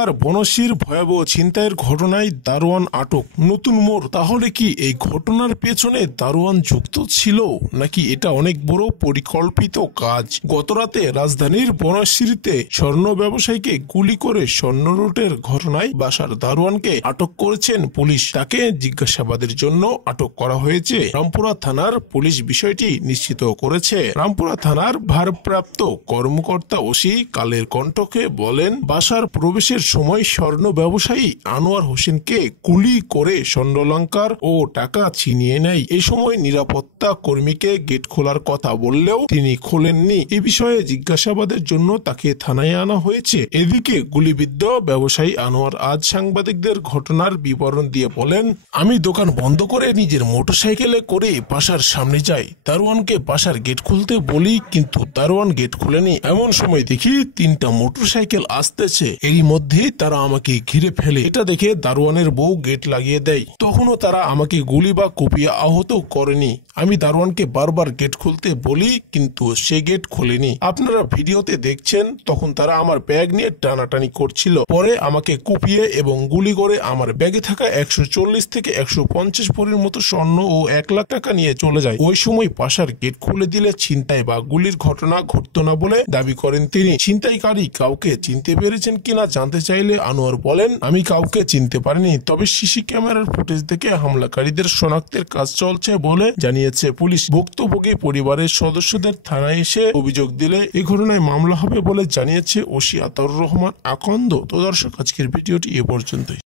ঢাকার বনশ্রীর ভয়াবহ ছিনতাইয়ের ঘটনায় দারোয়ান আটক, নতুন মোড়। তাহলে কি এই ঘটনার পেছনে দারোয়ান যুক্ত ছিল, নাকি এটা অনেক বড় পরিকল্পিত কাজ? গতরাতে রাজধানীর বনশ্রীতে স্বর্ণ ব্যবসায়ীকে গুলি করে স্বর্ণ লুটের ঘটনায় বাসার দারোয়ানকে আটক করেছেন পুলিশ। তাকে জিজ্ঞাসাবাদের জন্য আটক করা হয়েছে। রামপুরা থানার পুলিশ বিষয়টি নিশ্চিত করেছে। রামপুরা থানার ভারপ্রাপ্ত কর্মকর্তা ওসি কালের কণ্ঠকে বলেন, বাসার প্রবেশের সময় স্বর্ণ ব্যবসায়ী আনোয়ার হোসেনকে গুলি করে স্বর্ণালংকার ও টাকা ছিনিয়ে নেয়। এই সময় নিরাপত্তা কর্মীকে গেট খোলার কথা বললেও তিনি খোলেননি। এ বিষয়ে জিজ্ঞাসাবাদের জন্য তাকে থানায় আনা হয়েছে। এদিকে গুলিবিদ্ধ ব্যবসায়ী আনোয়ার আজ সাংবাদিকদের ঘটনার বিবরণ দিয়ে বলেন, আমি দোকান বন্ধ করে নিজের মোটরসাইকেলে করে বাসার সামনে যাই। দারোয়ানকে বাসার গেট খুলতে বলি, কিন্তু দারোয়ান গেট খুলেনি। এমন সময় দেখি 3টা মোটরসাইকেল আসতেছে। এরই মধ্যে তারা আমাকে ঘিরে ফেলে। এটা দেখে দারোয়ানের বউ গেট লাগিয়ে দেয়। তখনও তারা আমাকে গুলি বা কুপিয়ে আহত করেনি। আমি দারোয়ানকে বারবার গেট খুলতে বলি, কিন্তু সে গেট খোলেনি। আপনারা ভিডিওতে দেখছেন, তখন তারা আমার ব্যাগ নিয়ে টানাটানি করছিল। পরে আমাকে কুপিয়ে এবং গুলি করে আমার ব্যাগে থাকা 140 থেকে 150 ভরির মতো স্বর্ণ ও 1 লাখ টাকা নিয়ে চলে যায়। ওই সময় বাসার গেট খুলে দিলে ছিনতাই বা গুলির ঘটনা ঘটতো না বলে দাবি করেন তিনি। ছিনতাইকারী কাউকে চিনতে পেরেছেন কিনা জানতে চাইলে আনোয়ার বলেন, আমি কাউকে চিনতে পারিনি, তবে সিসি ক্যামেরার ফুটেজ থেকে হামলাকারীদের শনাক্তের কাজ চলছে বলে জানিয়েছে পুলিশ। ভুক্তভোগী পরিবারের সদস্যদের থানায় এসে অভিযোগ দিলে এই ঘটনায় মামলা হবে বলে জানিয়েছে ওসি আতাউর রহমান আকন্দ। তো দর্শক, আজকের ভিডিওটি এ পর্যন্তই।